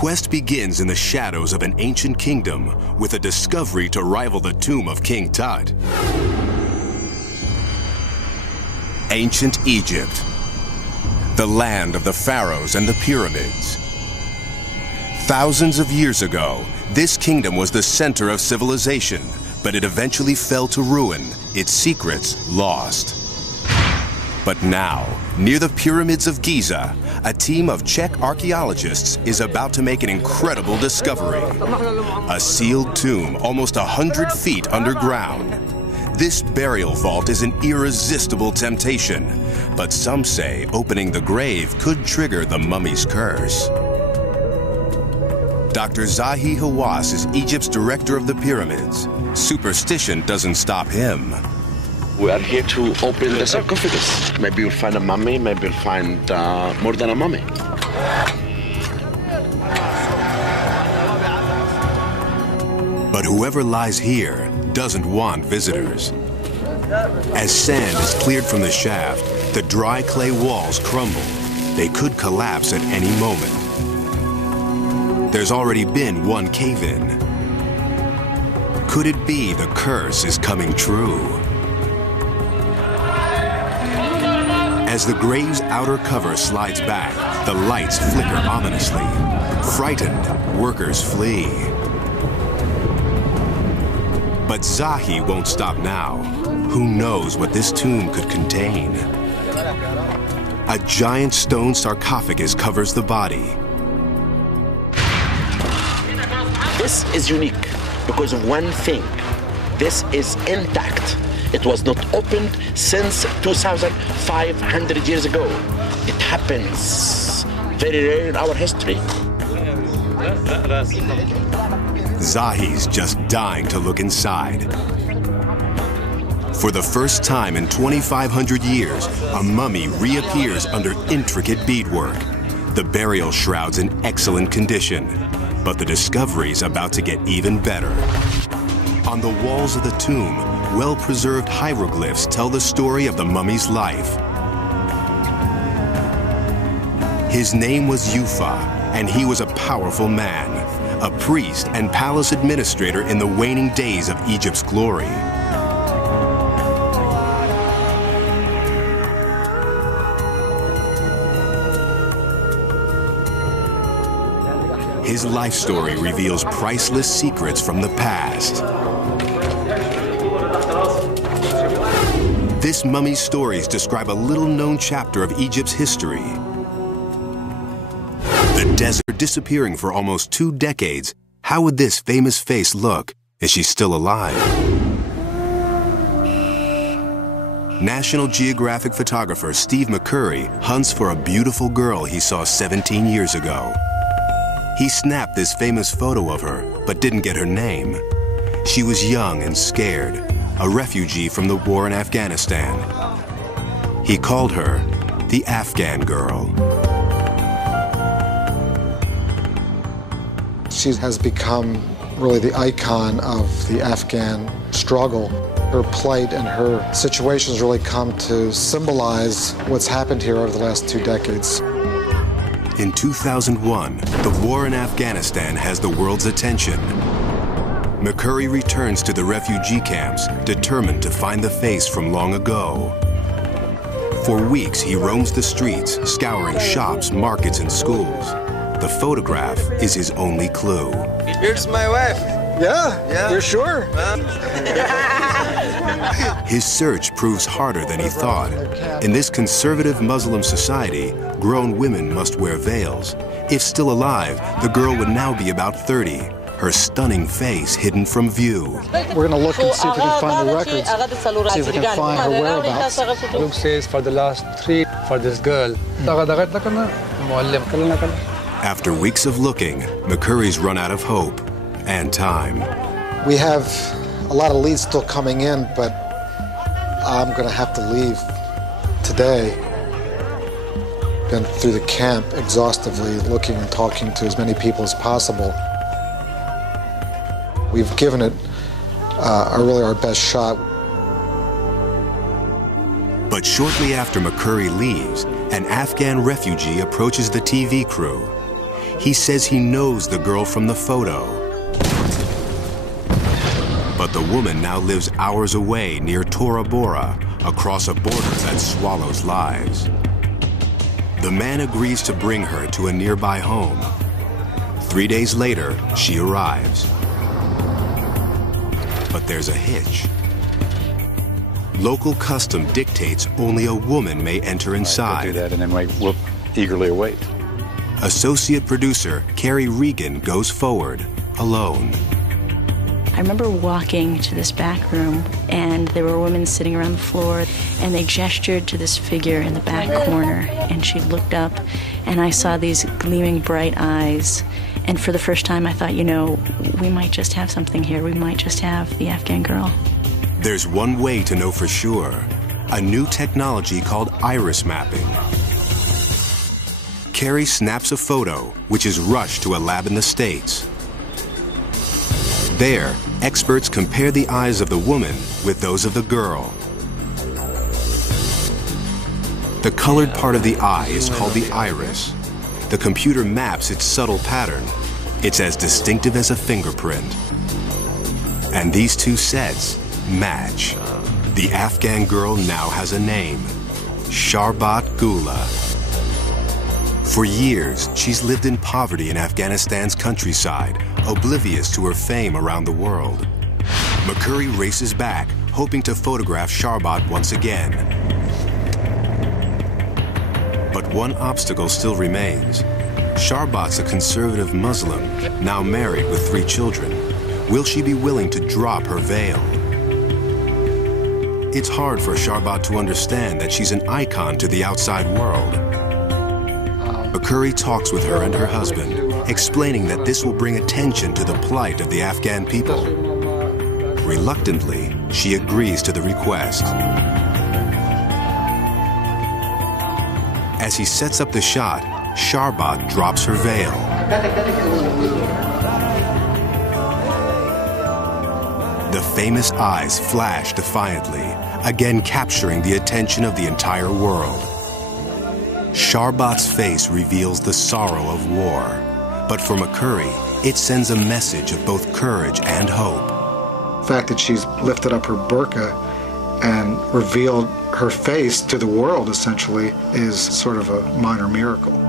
Quest begins in the shadows of an ancient kingdom with a discovery to rival the tomb of King Tut. Ancient Egypt, the land of the pharaohs and the pyramids. Thousands of years ago, this kingdom was the center of civilization, but it eventually fell to ruin, its secrets lost. But now, near the pyramids of Giza, a team of Czech archaeologists is about to make an incredible discovery. A sealed tomb almost 100 feet underground. This burial vault is an irresistible temptation, but some say opening the grave could trigger the mummy's curse. Dr. Zahi Hawass is Egypt's director of the pyramids. Superstition doesn't stop him. We are here to open the sarcophagus. Maybe you'll find a mummy, maybe you'll find more than a mummy. But whoever lies here doesn't want visitors. As sand is cleared from the shaft, the dry clay walls crumble. They could collapse at any moment. There's already been one cave-in. Could it be the curse is coming true? As the grave's outer cover slides back, the lights flicker ominously. Frightened, workers flee. But Zahi won't stop now. Who knows what this tomb could contain? A giant stone sarcophagus covers the body. This is unique because of one thing. This is intact. It was not opened since 2,500 years ago. It happens very rare in our history. Zahi's just dying to look inside. For the first time in 2,500 years, a mummy reappears under intricate beadwork. The burial shroud's in excellent condition, but the discovery's about to get even better. On the walls of the tomb, well-preserved hieroglyphs tell the story of the mummy's life. His name was Yufa, and he was a powerful man, a priest and palace administrator in the waning days of Egypt's glory. His life story reveals priceless secrets from the past. This mummy's stories describe a little-known chapter of Egypt's history. The desert disappearing for almost 2 decades. How would this famous face look? Is she still alive? National Geographic photographer Steve McCurry hunts for a beautiful girl he saw 17 years ago. He snapped this famous photo of her, but didn't get her name. She was young and scared, a refugee from the war in Afghanistan. He called her the Afghan girl. She has become really the icon of the Afghan struggle. Her plight and her situations really come to symbolize what's happened here over the last 2 decades. In 2001, the war in Afghanistan has the world's attention. McCurry returns to the refugee camps, determined to find the face from long ago. For weeks, he roams the streets, scouring shops, markets, and schools. The photograph is his only clue. Here's my wife. Yeah, you're sure? His search proves harder than he thought. In this conservative Muslim society, grown women must wear veils. If still alive, the girl would now be about 30, her stunning face hidden from view. We're going to look and see if we can find the records, see if we can find her whereabouts. Luke says for the last 3 for this girl. After weeks of looking, McCurry's run out of hope and time. We have a lot of leads still coming in, but I'm going to have to leave today. Been through the camp exhaustively, looking and talking to as many people as possible. We've given it really our best shot. But shortly after McCurry leaves, an Afghan refugee approaches the TV crew. He says he knows the girl from the photo. But the woman now lives hours away near Tora Bora, across a border that swallows lives. The man agrees to bring her to a nearby home. 3 days later, she arrives. But there's a hitch. Local custom dictates only a woman may enter inside. Do that and then we'll eagerly await. Associate producer Carrie Regan goes forward, alone. I remember walking to this back room, and there were women sitting around the floor, and they gestured to this figure in the back corner, and she looked up, and I saw these gleaming bright eyes. And for the first time, I thought, you know, we might just have something here. We might just have the Afghan girl. There's one way to know for sure. A new technology called iris mapping. Carrie snaps a photo, which is rushed to a lab in the States. There, experts compare the eyes of the woman with those of the girl. The colored part of the eye is called the iris. The computer maps its subtle pattern. It's as distinctive as a fingerprint. And these two sets match. The Afghan girl now has a name, Sharbat Gula. For years, she's lived in poverty in Afghanistan's countryside, oblivious to her fame around the world. McCurry races back, hoping to photograph Sharbat once again. But one obstacle still remains. Sharbat's a conservative Muslim, now married with 3 children. Will she be willing to drop her veil? It's hard for Sharbat to understand that she's an icon to the outside world. McCurry talks with her and her husband, explaining that this will bring attention to the plight of the Afghan people. Reluctantly, she agrees to the request. As he sets up the shot, Sharbat drops her veil. The famous eyes flash defiantly, again capturing the attention of the entire world. Sharbat's face reveals the sorrow of war, but for McCurry, it sends a message of both courage and hope. The fact that she's lifted up her burqa and revealed her face to the world, essentially, is sort of a minor miracle.